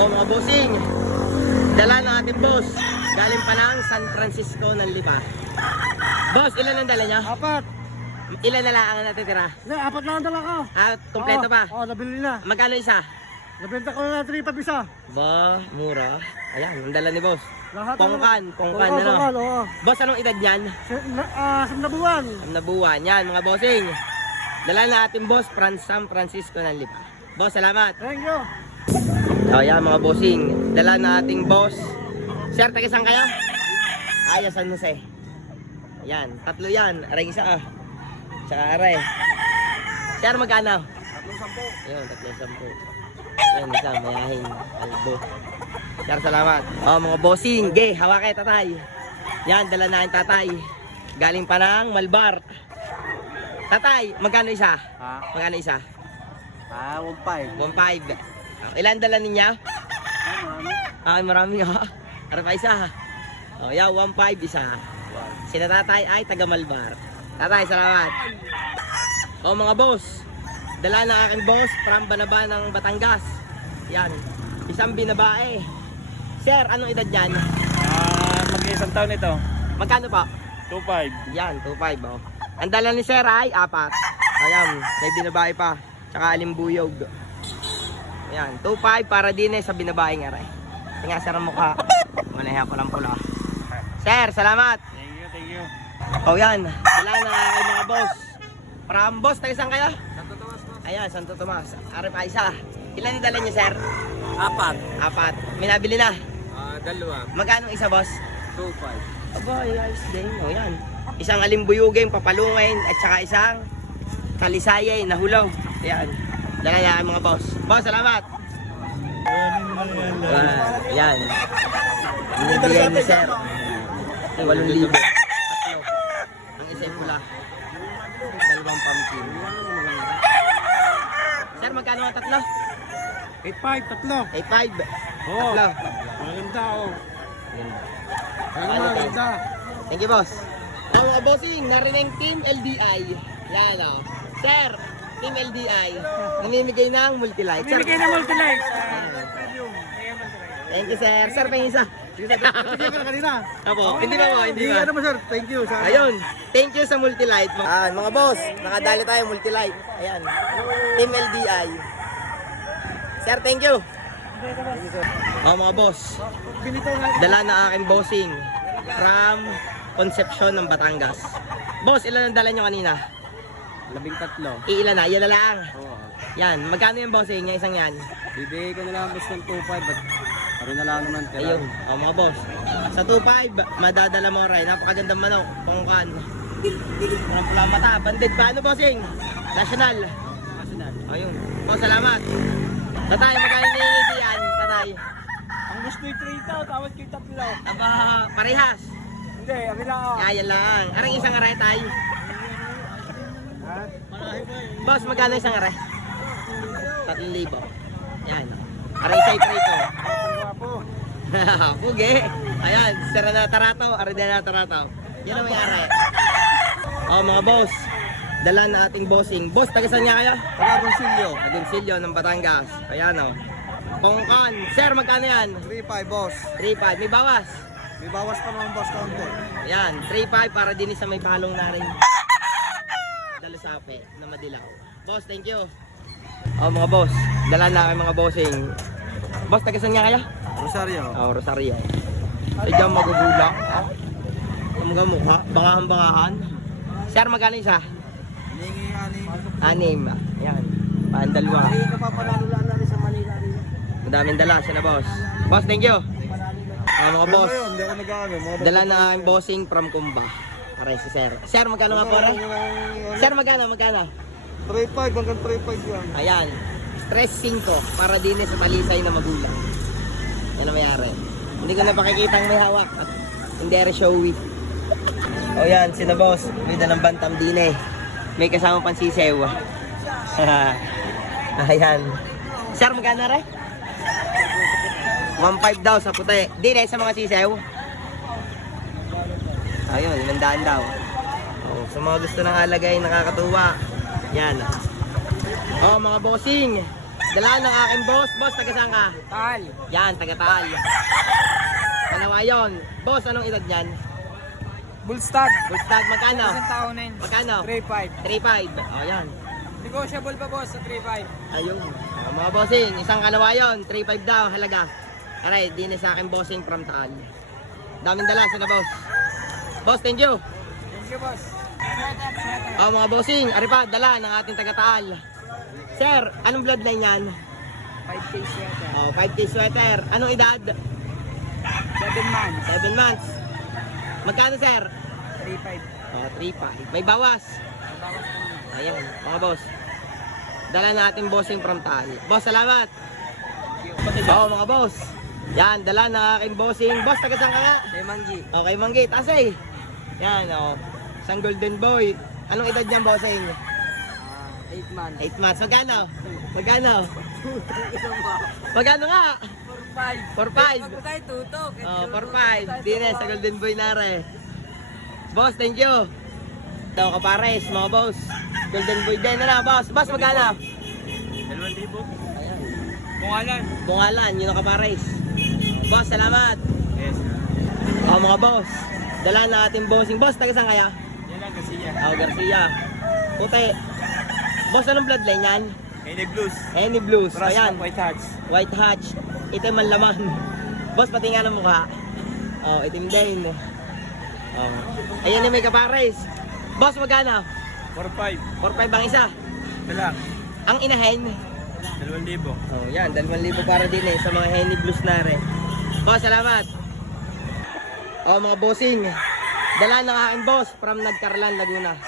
Mga bossing, dala ng ating boss. Galing pa ng San Francisco ng Lipa. Boss, ilan ang dala niya? 4. Ilan na lang ang natitira? Hindi, 4 lang ang dala ko. Kompleto pa? Oo, nabili na. Magkano isa? Nabenta ko na 3 isa. Ba, mura. Ayan, ang dala ni boss. Lahat Pongkan, Pongkan, ano? oo. Boss, anong edad niyan? 7 na buwan. Ang nabuwan. Yan, mga bossing. Dala na ating boss, San Francisco ng Lipa. Boss, salamat. Thank you. Yan, mga bossing. Dala na ating boss. Sir, taga-saan kayo? San Jose. Yan, 3 yan. Aray isa ah. Tsaka aray. Sir, magkano? 3-10. Ayun, 3-10. Yan, isa, mayahin. Albo. Sir, salamat. Mga bossing. Ge, hawak kayo, tatay. Yan, dala na yung tatay. Galing pa ng Malbar. Tatay, magkano isa? Ha? Magkano isa? 1.5. 1.5. Ilan dala niya? Marami ha. Para pa isa ha. Yeah, 1.5 isa. Sina tatay ay taga Malbar. Tatay, salamat. Mga boss. Dala na aking boss from Banaba ng Batangas. Yan. Isang binabae. Sir, anong edad yan? Mag-isang taon ito. Magkano pa? 2.5. Yan, 2.5 oh. Ang dala ni Sir ay 4. Ayan, may binabae pa. Tsaka alimbuyog. Ayan, 2.5 para din sa binabae nga rin. Tingnan sir ang mukha. Manahiya ko lang pula. Sir, salamat. Thank you. Yan. Dala na kayo mga boss. From boss, tayo saan kayo? Santo Tomas po. Ayan, Santo Tomas. Arip pa isa. Ilan yung dala niyo, sir? 4. 4. May nabili na. 2. Magkano isa, boss? 2.5. Aba, ayos din. Yan. Isang alimbuyugin, papalungin, at saka isang kalisayay na hulog. Ayan. Dala na mga boss. Boss, salamat. Yan. Binibigay ni sir. 8,000. Ang isa ay pula. 2 pumpkin. Sir, magkano ang 3? 8.5, 3. 8.5. Oo. 3. Maganda oh. Okay. Thank you, boss. Mga bossing, narinig Team LDI. Yan o. Sir, Team LDI. Namimigay ng multilight. Sir, Bibigay na multi-light. thank you, sir. Sir, pahing isa. Bigay ko na kanina. Apo, hindi ba po? Hindi ba? Ano mo sir? Thank you. Ayun, thank you sa multilight. Mga boss, nakadali tayo multilight. Ayan, Team LDI. Sir, thank you. Mga boss, dala na aking bossing from Concepcion ng Batangas. Boss, ilan ang dala nyo kanina? 13. Ilan na? Yan na lang. Oo. Yan, magkano yung bossing? Yung isang yan? Bibigay ko na lang boss ng 2.5 at ano na lang naman pera. Ayun, mga boss. Sa 2.5, madadala mo rin. Napakagandang manok, pangkan. Parang pula mata, banded pa. Ano bossing? National. National. Ayun. Salamat. Tatay, magkano ni yan? Tatay. Ang gusto yung 3 tawad ko yung 3. Aba, parehas. Hindi, amin lang ako. Yan lang. Arang isang aray tayo. Boss, magkano isang aray? 3,000. Yan. Aray sa itrito. Pugi. Ayan, sira na tarato. Aray din na tarato. Yan ang may aray. Mga boss. Dala na ating bossing. Boss, taga-saan niya kayo? Taga-Gonsilyo. Agoncillo ng Batangas. Ayan o. Pongkan. Sir, magkano yan? 3.5 boss. 3.5. May bawas. May bawas pa naman boss counter. Ayan, 3.5 para din sa may palong na rin. Dalasape na madilaw. Boss, thank you. Mga boss, dala na kayo mga bossing. Boss, taga-saan nga kaya? Rosario. Rosario. Sadyang magugulak. Mga mukha, bangahan-bangahan. Sir, magkano isa? Hiningi 6. Ayan, pandalwa. Hindi ka pa panalula na rin sa Manila rin. Madaming dala siya na boss. Boss, thank you. Mga boss, Hindi ako nag-ano. dala na ang bossing from Kumba. Aray si Sir. Sir, magkano nga po aray? Sir, magkano? 3.5 hanggang 3.5 yan. Ayan, stress 5 para din sa talisay na magulang. Yan ang mayari. Hindi ko na pakikita ang may hawak at hindi rin showy. Yan, sina boss. May dalang bantam din eh. May kasama pang sisew. Ayan. Sir, magkano rin? 1.5 daw sa puti. Din eh, sa mga sisew. Ayun, 500 daw. Sa mga gusto ng alagay, nakakatuwa. Yan. Mga bossing. Dala ng aking boss. Boss, taga saan ka? Tal. Yan, taga Taal. Kanawayon. Boss, anong edad niyan? Bullstag. Bullstag, magkano? taon na yun. Magkano? 3.5. 3.5. O, yan. Negotiable pa boss sa 3.5. Ayun. Mga bossing, isang kanawayon, 3.5 daw, halaga. Aray, di na sa akin bossing from Taal. Daming dala, sana boss. Boss, thank you. Thank you boss. O, mga bossing, ari pa, dala ng ating taga Taal. Sir, anong bloodline yan? 5K sweater. O, 5K sweater. Anong edad? 7 months. 7 months. Magkano, sir? 3.5. O, 3.5. May bawas. Bawas pa naman. Ayan, mga boss. Dala natin bossing from Taal. Boss, salamat. Oo, mga boss. Yan, dala na aking bossing. Boss, taga saan ka nga? Kay Manggi. Okay, Manggi, tasay. Yan, o. Isang golden boy. Anong edad niyan, bossing? 8 months. 8 months. Magkano? Magkano? Magkano nga? 4.5. 4.5. Huwag tayo tutok. Oh, 4.5. Di na, sa golden boy na rin. Boss, thank you. Ito, kapares, mga boss. Golden boy din na, boss. Boss, magkano? 2,000. Bungalan. Bungalan, yun ang kapares. Boss, salamat. Yes. O, mga boss. Dala na ating bossing. Boss, taga saan kaya? Yan lang kasi yan. Garcia. Puti. Boss, anong bloodline yan? Any blues. Any Blues. Ayan. White Hearts. White Hatch. Itim ang laman. Boss, pati nga ng mukha. Oh, itim din. Oh. Ayan yung may kapares. Boss, magkano? 4.5. 4.5 ang isa. Ito lang. Ang inahen. 2,000. Oh, yan. 2,000 para din sa mga Henny Blues na rin. Boss, salamat. Oh, mga bossing. Dala ng aking boss from Nagcarlan, Laguna.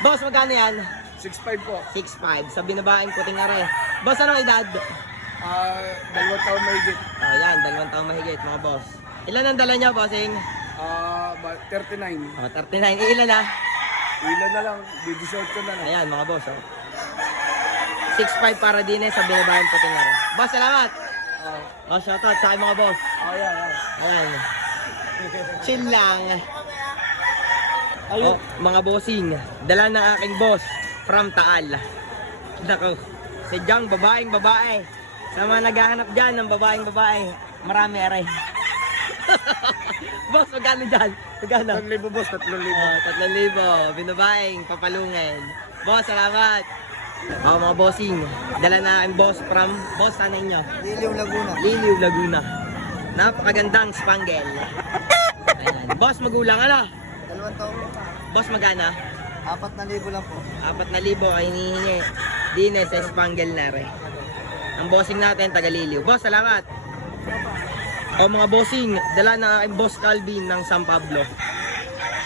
Boss, magkano yan? 6.5 po. 6'5". Sa binabaeng puting are. Boss, anong edad? 2 taon mahigit. Oh, yan. 2 taong mahigit, mga boss. Ilan ang dala niyo, bossing? 39. Oh, 39. Ilan na? Ilan na lang. 18 na lang. Ayan, mga boss. Oh. 6'5" para din sa binabaeng puting are. Boss, salamat. Oh, shoutout sa aking mga boss. Yan. Ayan. Chill lang. Ayun. Oh, mga bossing, dala ng aking boss from Taal. Nako, si Jang, babaeng babae. Sa mga naghahanap dyan ng babaeng babae, marami aray. Boss, magkano dyan? Magkano? 3,000 boss, 3,000. 3,000, binabaeng, papalungin. Boss, salamat. Oh, mga bossing, dala na aking boss from, boss, sana inyo? Liliw Laguna. Liliw, Laguna. Napakagandang spangle. Ayan. Boss, magulang ala. 2 taon. Boss, magana? 4,000 lang po. 4,000 ay hinihingi. Dine sa spangle na rin. Ang bossing natin, taga-Liliw. Boss, salamat. O mga bossing, dala na aking boss Calvin ng San Pablo.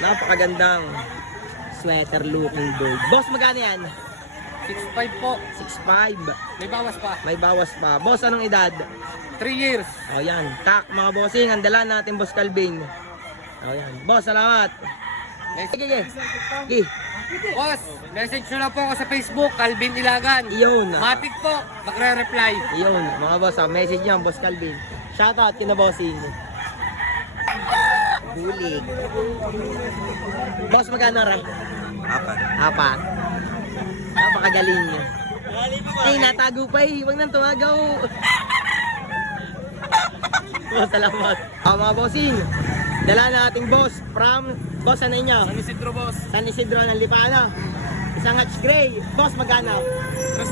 Napakagandang sweater looking bird. Boss, magana yan? 6.5 po. 6'5". May bawas pa. May bawas pa. Boss, anong edad? 3 years. O yan, kak mga bossing, ang dala natin boss Calvin. O yan. Boss, salamat. Sige. Boss, message nyo lang po ako sa Facebook, Calvin Ilagan. Iyon. Matik po, magre-reply. Iyon, mga boss, message niyo ang boss Calvin. Shoutout kina bossing. Bulig. Boss, magkano rin? 4. Napakagaling niyo. Ay, natago pa eh. Huwag nang tumagaw. Oh, salamat. Mga bossing, dala na ating boss from, boss, ano inyo? San Isidro boss. San Isidro ng Lipano. Isang Hatch Gray. Boss, magkano?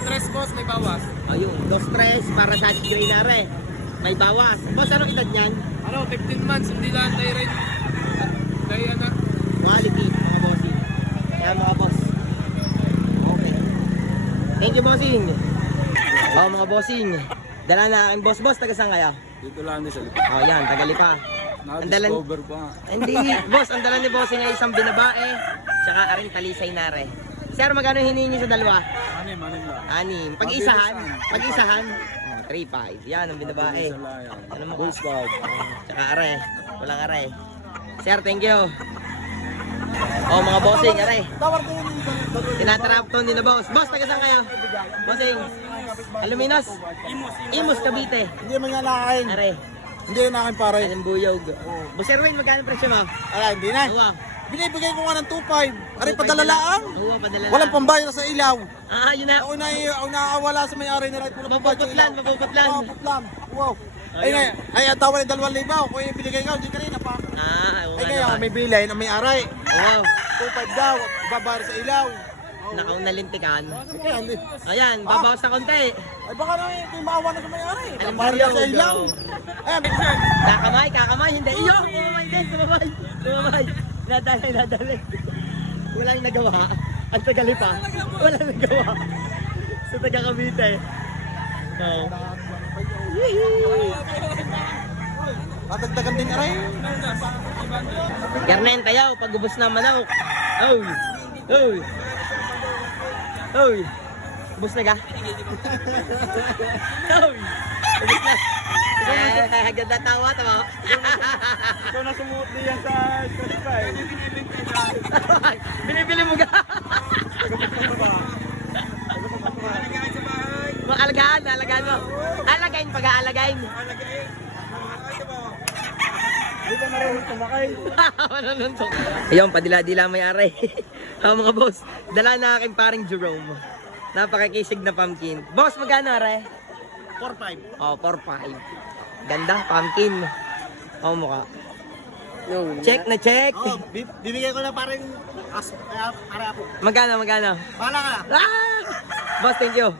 Stress boss, may bawas. Ayun, 2-3 para sa Hatch Gray na rin. May bawas. Boss, anong edad niyan? 15 months, hindi lang tayo rin. Tayo na. Quality, mga bossing. Kaya mga boss. Okay. Thank you, bossing. Mga bossing. Dala na aking boss. Boss, taga saan kaya? Dito lang din sa likod. Yan, taga Lipa. Na-discover pa. Hindi, boss, ang dala ni bossing ay isang binabae, tsaka aring talisay na rin. Sir, magkano hinihingi sa dalawa? Anim lang. 6. Pag-isahan? 3.5. Yan, ang binabae. Ano mo? Bullsbag. Tsaka are. Walang are. Sir, thank you. Mga bossing, are. Tinatrap to din na boss. Boss, taga saan kayo? Bossing. Aluminos? Imus, Cavite. Hindi man yan nakain. Are. Hindi na nakain pare. Alam buyog. Boss Erwin, magkano presyo mo? Ala, hindi na. Awa. Binibigay ko nga ng 2.5. Aray, padala lang. Oo, padala lang. Walang pambayad sa ilaw. Ah, yun na. Ako naawala sa may-ari na right. Walang pambayad sa ilaw. Mapuputlan. Mapuputlan. Wow. Ay, tawa ng 2,000. Kung yung binigay ko, hindi kanina pa. Oo Ay, nga kaya naman. may bilay na may-ari. Wow. 2.5 daw. Babayad sa ilaw. Nakaunnalintikan. Kaya, hindi. Ayan, babawas na konti. Ay, baka na yung maawa na sa may-ari. Alam Babayad mo, sa ilaw. Ayan, sir. Kakamay, hindi. Iyo, tumamay. Nadalay. Wala yung nagawa. Ang tagali pa. Wala yung nagawa. Sa taga Cavite. Oo. Tatagdagan din aray. Garnen, tayaw, pag-ubos na manok. Oy. Ubos na ka? Oy. Ubos na. Ganda tawa, tama. Ikaw na sumuot niya sa Spotify. Binibili mo ka? Alagaan mo. Alagain. Dito na rin tumakay. Ayun, padila-dila may aray. Mga boss, dala na aking paring Jerome. Napakakisig na pumpkin. Boss, magkano aray? 4.5. Oh, 4-5. Ganda, pumpkin. Oh, mukha. Check na check. Bibigyan ko na parang para ako. Magkano? Bahala ka na. Ah! Boss, thank you.